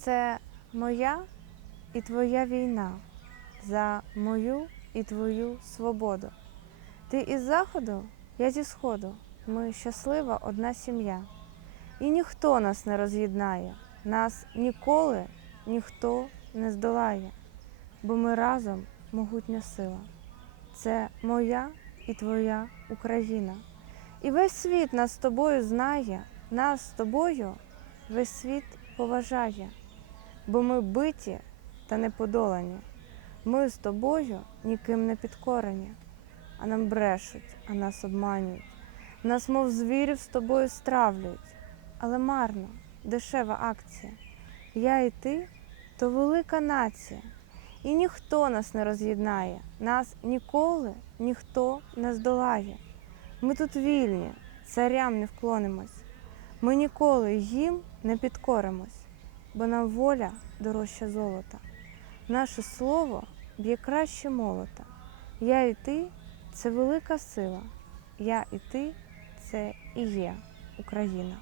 Це моя і твоя війна за мою і твою свободу. Ти із заходу, я зі сходу. Ми щаслива одна сім'я. І ніхто нас не роз'єднає, нас ніколи ніхто не здолає, бо ми разом могутня сила. Це моя і твоя Україна. І весь світ нас з тобою знає, нас з тобою весь світ поважає, бо ми биті та не подолані. Ми з тобою ніким не підкорені, а нам брешуть, а нас обманюють. Нас, мов звірів, з тобою стравлюють, але марно, дешева акція. Я і ти то велика нація, і ніхто нас не роз'єднає, нас ніколи ніхто не здолає. Ми тут вільні, царям не вклонимось. Ми ніколи їм не підкоримось, бо нам воля дорожча золота. Наше слово б'є краще молота. Я і ти це велика сила. Я і ти це і є Україна.